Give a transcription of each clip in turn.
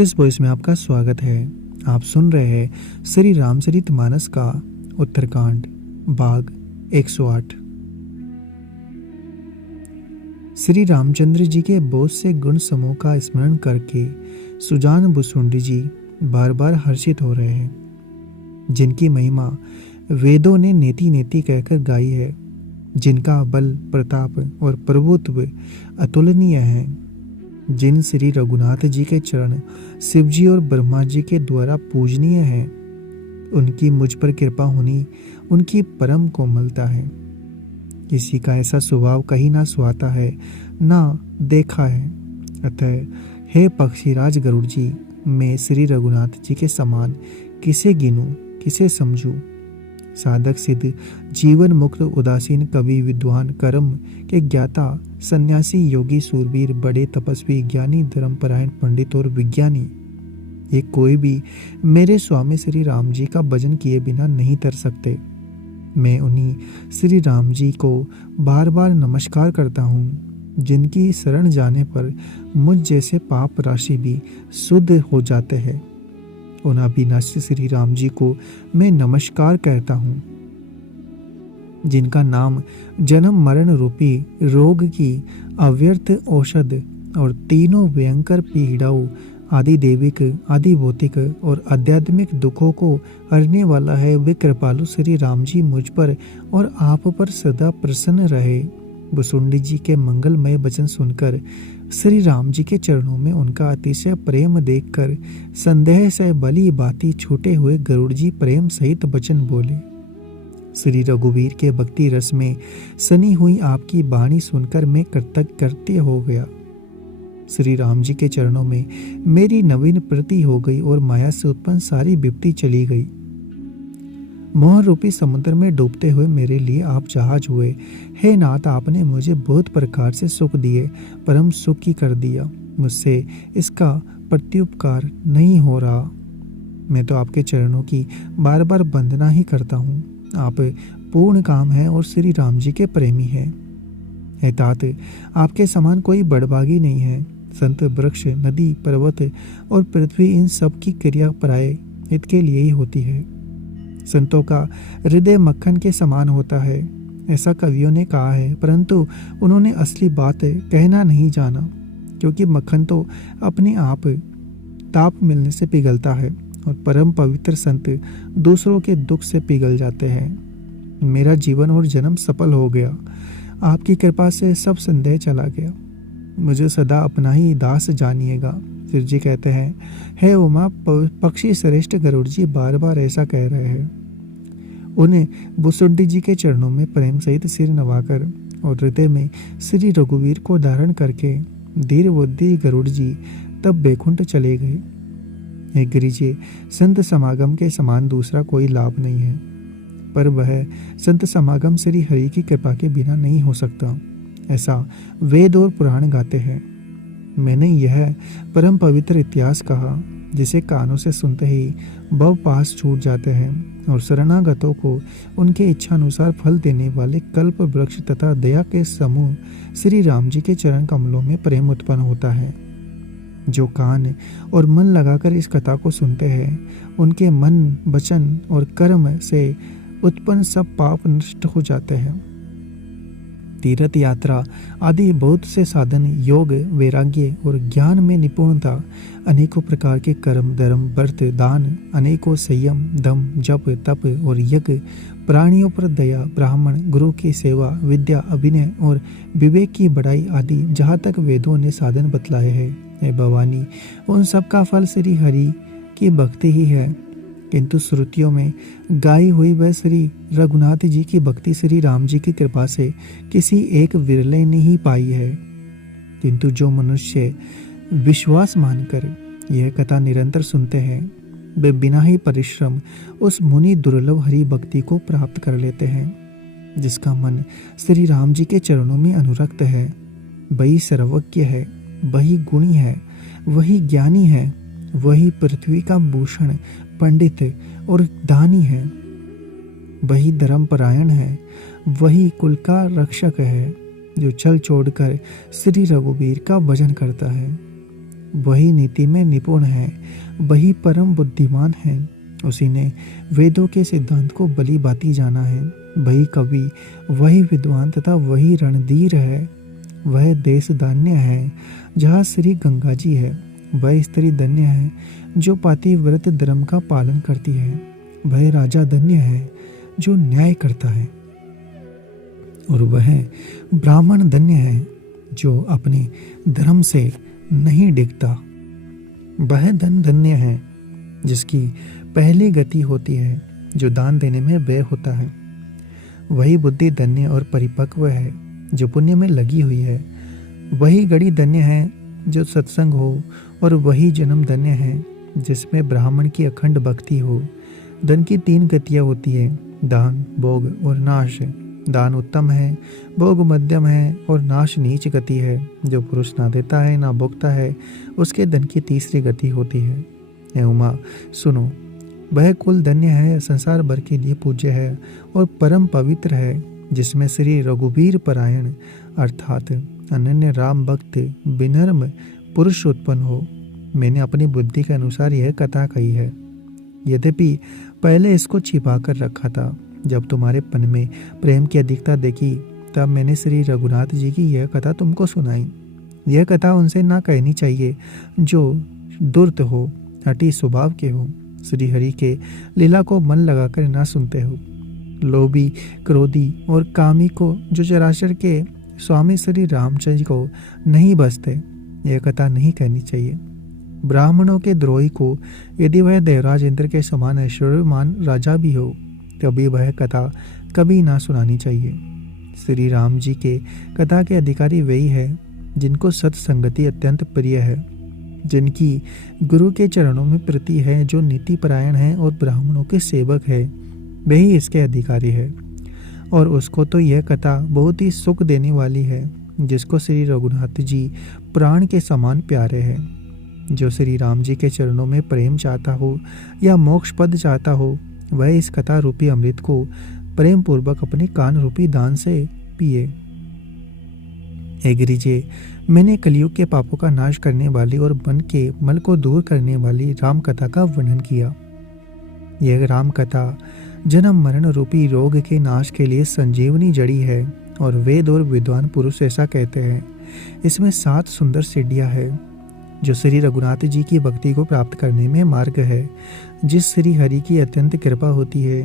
सुखिस voice में आपका स्वागत है। आप सुन रहे हैं श्री रामचरितमानस का उत्तरकांड भाग 108। श्री रामचंद्र जी के बहुत से गुण समूह का स्मरण करके सुजान भुसुंडी जी बार बार हर्षित हो रहे हैं, जिनकी महिमा वेदों ने नेति नेति कहकर गाई है, जिनका बल प्रताप और प्रभुत्व अतुलनीय है, जिन श्री रघुनाथ जी के चरण शिव जी और ब्रह्मा जी के द्वारा पूजनीय हैं, उनकी मुझ पर कृपा होनी उनकी परम कोमलता है। किसी का ऐसा स्वभाव कहीं ना सुहाता है ना देखा है। अतः हे पक्षीराज गरुड़ जी, मैं श्री रघुनाथ जी के समान किसे गिनूं, किसे समझूं। साधक सिद्ध जीवन मुक्त उदासीन कवि विद्वान कर्म के ज्ञाता सन्यासी योगी सूरवीर बड़े तपस्वी ज्ञानी धर्मपरायण पंडित और विज्ञानी, ये कोई भी मेरे स्वामी श्री राम जी का भजन किए बिना नहीं तर सकते। मैं उन्हीं श्री राम जी को बार बार नमस्कार करता हूँ, जिनकी शरण जाने पर मुझ जैसे पाप राशि भी शुद्ध हो जाते हैं। उन अविनाशी श्री राम जी को मैं नमस्कार कहता हूँ, जिनका नाम जन्म मरण रूपी रोग की अव्यर्थ औषध और तीनों भयंकर पीड़ाओं आदि दैविक आदि भौतिक और आध्यात्मिक दुखों को हरने वाला है। वे कृपालु श्री राम जी मुझ पर और आप पर सदा प्रसन्न रहे। भुसुंडी जी के मंगलमय वचन सुनकर श्री राम जी के चरणों में उनका अतिशय प्रेम देखकर संदेह से भली भांति छूटे हुए गरुड़ जी प्रेम सहित वचन बोले। श्री रघुवीर के भक्ति रस में सनी हुई आपकी वाणी सुनकर मैं कृतज्ञ हो गया। श्री राम जी के चरणों में मेरी नवीन प्रीति हो गई और माया से उत्पन्न सारी विपत्ति चली गई। मोह रूपी समुद्र में डूबते हुए मेरे लिए आप जहाज हुए। हे नाथ, आपने मुझे बहुत प्रकार से सुख दिए, परम सुखी कर दिया। मुझसे इसका प्रत्युपकार नहीं हो रहा। मैं तो आपके चरणों की बार बार वंदना ही करता हूँ। आप पूर्ण काम है और श्री राम जी के प्रेमी है। हे तात, आपके समान कोई बड़भागी नहीं है। संत वृक्ष नदी पर्वत और पृथ्वी इन सब की क्रिया पराये हित के लिए ही होती है। संतों का हृदय मक्खन के समान होता है, ऐसा कवियों ने कहा है, परंतु उन्होंने असली बात कहना नहीं जाना, क्योंकि मक्खन तो अपने आप ताप मिलने से पिघलता है और परम पवित्र संत दूसरों के दुख से पिघल जाते हैं। मेरा जीवन और जन्म सफल हो गया। आपकी कृपा से सब संदेह चला गया। मुझे सदा अपना ही दास जानिएगा। फिर जी कहते हैं, हे उमा पक्षी श्रेष्ठ गरुड़ जी बार बार ऐसा कह रहे हैं। उन्हें भुसुंडी जी के चरणों में प्रेम सहित सिर नवाकर और हृदय में श्री रघुवीर को धारण करके धीर बुद्धि गरुड़ जी तब बैकुंठ चले गए। हे गिरिजे, संत समागम के समान दूसरा कोई लाभ नहीं है, पर वह संत समागम श्री हरि की कृपा के बिना नहीं हो सकता, ऐसा वेद और पुराण गाते हैं। मैंने यह परम पवित्र इतिहास कहा, जिसे कानों से सुनते ही भव पास छूट जाते हैं और शरणागतों को उनके इच्छानुसार फल देने वाले कल्प वृक्ष तथा दया के समूह श्री राम जी के चरण कमलों में प्रेम उत्पन्न होता है। जो कान और मन लगाकर इस कथा को सुनते हैं, उनके मन वचन और कर्म से उत्पन्न सब पाप नष्ट हो जाते हैं। तीर्थ यात्रा आदि बहुत से साधन, योग वैराग्य और ज्ञान में निपुणता, अनेकों प्रकार के कर्म धर्म व्रत दान, अनेकों संयम दम जप तप और यज्ञ, प्राणियों पर दया, ब्राह्मण गुरु की सेवा, विद्या अभिनय और विवेक की बढ़ाई आदि जहाँ तक वेदों ने साधन बतलाए हैं, हे भवानी, उन सब का फल श्री हरि की भक्ति ही है। किंतु श्रुतियों में गाई हुई वह श्री रघुनाथ जी की भक्ति श्री राम जी की कृपा से किसी एक विरले ने ही पाई है। किंतु जो मनुष्य विश्वास मानकर यह कथा निरंतर सुनते हैं, वे बिना ही परिश्रम उस मुनि दुर्लभ हरि भक्ति को प्राप्त कर लेते हैं। जिसका मन श्री राम जी के चरणों में अनुरक्त है, वही सर्वज्ञ है, वही गुणी है, वही ज्ञानी है, वही पृथ्वी का भूषण पंडित और दानी है, वही धर्मपरायण है, वही कुल का रक्षक है, जो छल छोड़कर श्री रघुवीर का भजन करता है। वही नीति में निपुण है, वही परम बुद्धिमान है। उसी ने वेदों के सिद्धांत को भली भांति जाना है। वही कवि, वही विद्वान तथा वही रणधीर है। वह देश धन्य है जहाँ श्री गंगा जी है। वह स्त्री धन्य है जो पातिव्रत धर्म का पालन करती है। वह राजा धन्य है जो न्याय करता है। और वह ब्राह्मण धन्य है जो अपने धर्म से नहीं डिगता। वह धन धन्य है जिसकी पहली गति होती है, जो दान देने में व्यय होता है। वही बुद्धि धन्य और परिपक्व है जो पुण्य में लगी हुई है। वही घड़ी धन्य है जो सत्संग हो, और वही जन्म धन्य है जिसमें ब्राह्मण की अखंड भक्ति हो। धन की 3 गतियाँ होती है, दान, भोग और नाश। दान उत्तम है, भोग मध्यम है और नाश नीच गति है। जो पुरुष ना देता है ना भोगता है, उसके धन की तीसरी गति होती है। हे उमा सुनो, वह कुल धन्य है, संसार भर के लिए पूज्य है और परम पवित्र है, जिसमें श्री रघुवीर परायण अर्थात अनन्य राम भक्त विनम्र पुरुष उत्पन्न हो। मैंने अपनी बुद्धि के अनुसार यह कथा कही है, यद्यपि पहले इसको छिपा कर रखा था। जब तुम्हारे मन में प्रेम की अधिकता देखी, तब मैंने श्री रघुनाथ जी की यह कथा तुमको सुनाई। यह कथा उनसे ना कहनी चाहिए जो दुर्त हो, हठी स्वभाव के हो, श्री हरि के लीला को मन लगाकर ना सुनते हो, लोभी, क्रोधी और कामी को, जो चराचर के स्वामी श्री रामचंद्र को नहीं बसते। यह कथा नहीं कहनी चाहिए। ब्राह्मणों के द्रोही को, यदि वह देवराज इंद्र के समान ऐश्वर्यवान राजा भी हो, तभी वह कथा कभी ना सुनानी चाहिए। श्री राम जी के कथा के अधिकारी वही है जिनको सत्संगति अत्यंत प्रिय है, जिनकी गुरु के चरणों में प्रीति है, जो नीति परायण है और ब्राह्मणों के सेवक है, वही इसके अधिकारी है। और उसको तो यह कथा बहुत ही सुख देने वाली है, जिसको श्री रघुनाथ जी प्राण के समान प्यारे हैं। जो श्री राम जी के चरणों में प्रेम चाहता हो या मोक्ष पद चाहता हो, वह इस कथा रूपी अमृत को प्रेम पूर्वक अपने कान रूपी दान से पिए। हे गिरिजे, मैंने कलयुग के पापों का नाश करने वाली और मन के मल को दूर करने वाली राम कथा का वर्णन किया। यह राम कथा जन्म मरण रूपी रोग के नाश के लिए संजीवनी जड़ी है, और वेद और विद्वान पुरुष ऐसा कहते हैं। इसमें 7 सुंदर सीढ़ियां है, जो श्री रघुनाथ जी की भक्ति को प्राप्त करने में मार्ग है। जिस श्री हरि की अत्यंत कृपा होती है,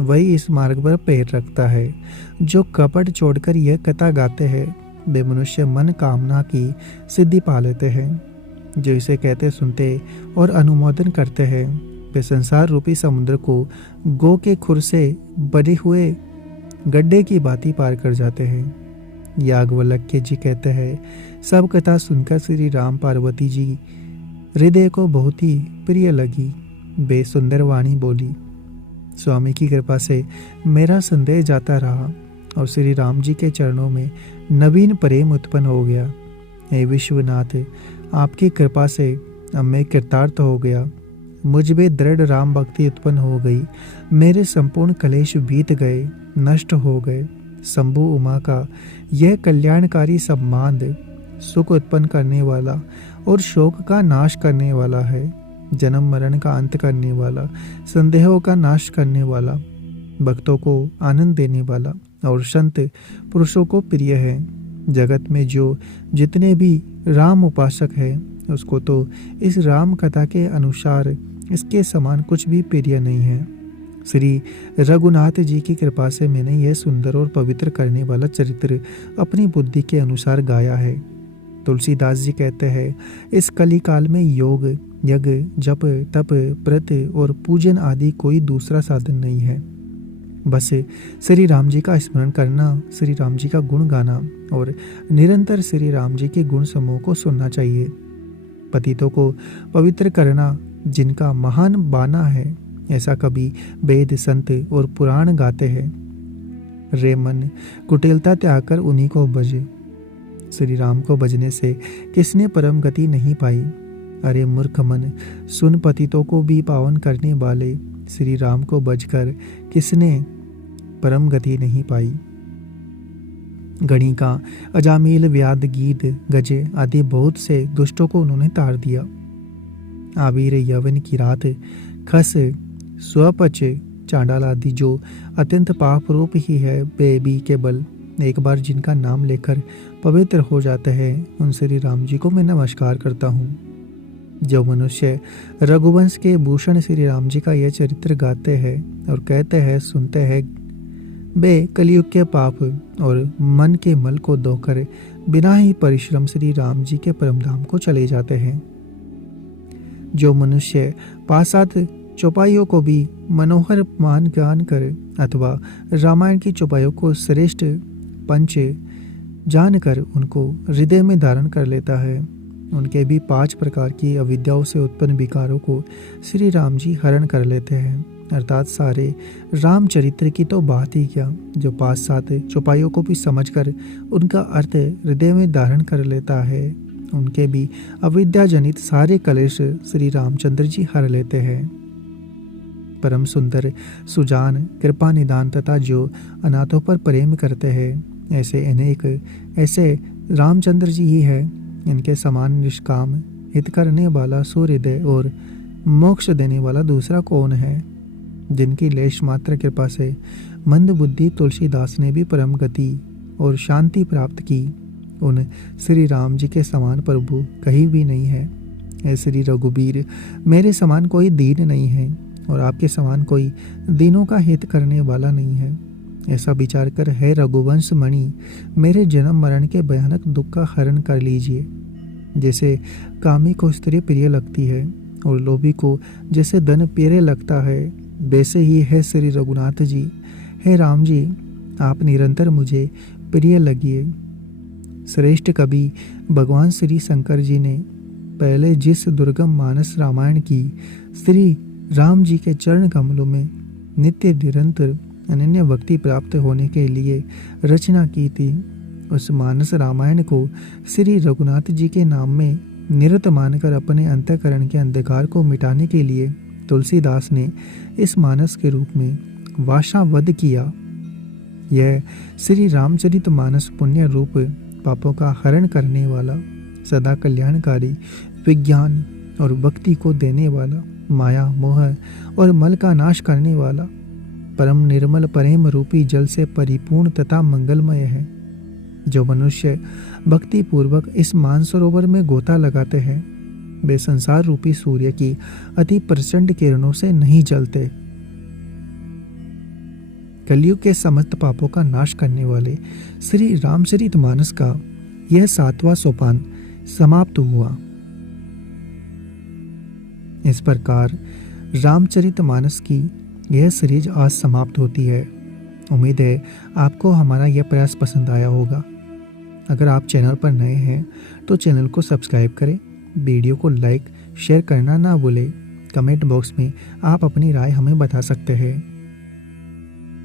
वही इस मार्ग पर पैर रखता है। जो कपट छोड़कर यह कथा गाते हैं, वे मनुष्य मन कामना की सिद्धि पा लेते हैं। जो इसे कहते सुनते और अनुमोदन करते हैं, वे संसार रूपी समुद्र को गो के खुर से बने हुए गड्ढे की भांति पार कर जाते हैं। याज्ञवल्क्य जी कहते हैं, सब कथा सुनकर श्री राम पार्वती जी हृदय को बहुत ही प्रिय लगी। वे सुंदर वाणी बोली, स्वामी की कृपा से मेरा संदेह जाता रहा और श्री राम जी के चरणों में नवीन प्रेम उत्पन्न हो गया। हे विश्वनाथ, आपकी कृपा से अब मैं कृतार्थ हो गया। मुझ में दृढ़ राम भक्ति उत्पन्न हो गई। मेरे संपूर्ण कलेश बीत गए, नष्ट हो गए। शंभु उमा का यह कल्याणकारी संबंध सुख उत्पन्न करने वाला और शोक का नाश करने वाला है, जन्म मरण का अंत करने वाला, संदेहों का नाश करने वाला, भक्तों को आनंद देने वाला और संत पुरुषों को प्रिय है। जगत में जो जितने भी राम उपासक है, उसको तो इस राम कथा के अनुसार इसके समान कुछ भी प्रिय नहीं है। श्री रघुनाथ जी की कृपा से मैंने यह सुंदर और पवित्र करने वाला चरित्र अपनी बुद्धि के अनुसार गाया है। तुलसीदास जी कहते हैं, इस कली काल में योग, यज्ञ, जप, तप, व्रत और पूजन आदि कोई दूसरा साधन नहीं है। बस श्री राम जी का स्मरण करना, श्री राम जी का गुण गाना और निरंतर श्री राम जी के गुण समूह को सुनना चाहिए। पतितों को पवित्र करना जिनका महान बाना है, ऐसा कभी वेद, संत और पुराण गाते हैं। रे मन, कुटिलता त्याग कर उन्हीं को भज। श्री राम को भजने से किसने परम गति नहीं पाई। अरे मूर्ख मन, सुन, पतितों को भी पावन करने वाले श्री राम को भजकर किसने परम गति नहीं पाई। गणिका, अजामिल, व्याध, गीध, गजे आदि बहुत से दुष्टों को उन्होंने तार दिया। आबीर, यवन की रात, खस, स्वपच, चांडाल आदि जो अत्यंत पाप रूप ही है, वे भी केवल एक बार जिनका नाम लेकर पवित्र हो जाते हैं, उन श्री राम जी को मैं नमस्कार करता हूँ। जो मनुष्य रघुवंश के भूषण श्री राम जी का यह चरित्र गाते हैं और कहते हैं, सुनते हैं, वे कलयुग के पाप और मन के मल को धोकर बिना ही परिश्रम श्री राम जी के परमधाम को चले जाते हैं। जो मनुष्य पासात चौपाइयों को भी मनोहर मान ज्ञान कर अथवा रामायण की चौपाइयों को श्रेष्ठ पंच जानकर उनको हृदय में धारण कर लेता है, उनके भी 5 प्रकार की अविद्याओं से उत्पन्न विकारों को श्री राम जी हरण कर लेते हैं। अर्थात सारे रामचरित्र की तो बात ही क्या, जो 5-7 चौपाइयों को भी समझकर उनका अर्थ हृदय में धारण कर लेता है, उनके भी अविद्या जनित सारे कलेश श्री रामचंद्र जी हर लेते हैं। परम सुंदर, सुजान, कृपा निदान तथा जो अनाथों पर प्रेम करते हैं, ऐसे अनेक ऐसे रामचंद्र जी ही है। इनके समान निष्काम, हित करने वाला, सुहृदय और मोक्ष देने वाला दूसरा कौन है? जिनकी लेश मात्र कृपा से मंद बुद्धि तुलसीदास ने भी परम गति और शांति प्राप्त की, उन श्री राम जी के समान प्रभु कहीं भी नहीं है। ऐ श्री रघुबीर, मेरे समान कोई दीन नहीं है और आपके समान कोई दीनों का हित करने वाला नहीं है। ऐसा विचार कर है रघुवंश मणि, मेरे जन्म मरण के भयानक दुख का हरण कर लीजिए। जैसे कामी को स्त्री प्रिय लगती है और लोभी को जैसे धन प्रिय लगता है, वैसे ही है श्री रघुनाथ जी। हे राम जी, आप निरंतर मुझे प्रिय लगिए। श्रेष्ठ कवि भगवान श्री शंकर जी ने पहले जिस दुर्गम मानस रामायण की श्री राम जी के चरण कमलों में नित्य निरंतर अनन्य भक्ति प्राप्त होने के लिए रचना की थी, उस मानस रामायण को श्री रघुनाथ जी के नाम में निरत मानकर अपने अंतःकरण के अंधकार को मिटाने के लिए तुलसीदास ने इस मानस के रूप में वाशावध किया। यह श्री रामचरित मानस पुण्य रूप पापों का हरण करने वाला, सदा कल्याणकारी, विज्ञान और भक्ति को देने वाला, माया, मोह और मल का नाश करने वाला, परम निर्मल प्रेम रूपी जल से परिपूर्ण तथा मंगलमय है। जो मनुष्य भक्ति पूर्वक इस मानसरोवर में गोता लगाते हैं, वे संसार रूपी सूर्य की अति प्रचंड किरणों से नहीं जलते। कलयुग के समस्त पापों का नाश करने वाले श्री रामचरित मानस का यह 7वां सोपान समाप्त हुआ। इस प्रकार रामचरित मानस की यह सीरीज आज समाप्त होती है। उम्मीद है आपको हमारा यह प्रयास पसंद आया होगा। अगर आप चैनल पर नए हैं तो चैनल को सब्सक्राइब करें, वीडियो को लाइक शेयर करना ना भूलें। कमेंट बॉक्स में आप अपनी राय हमें बता सकते हैं।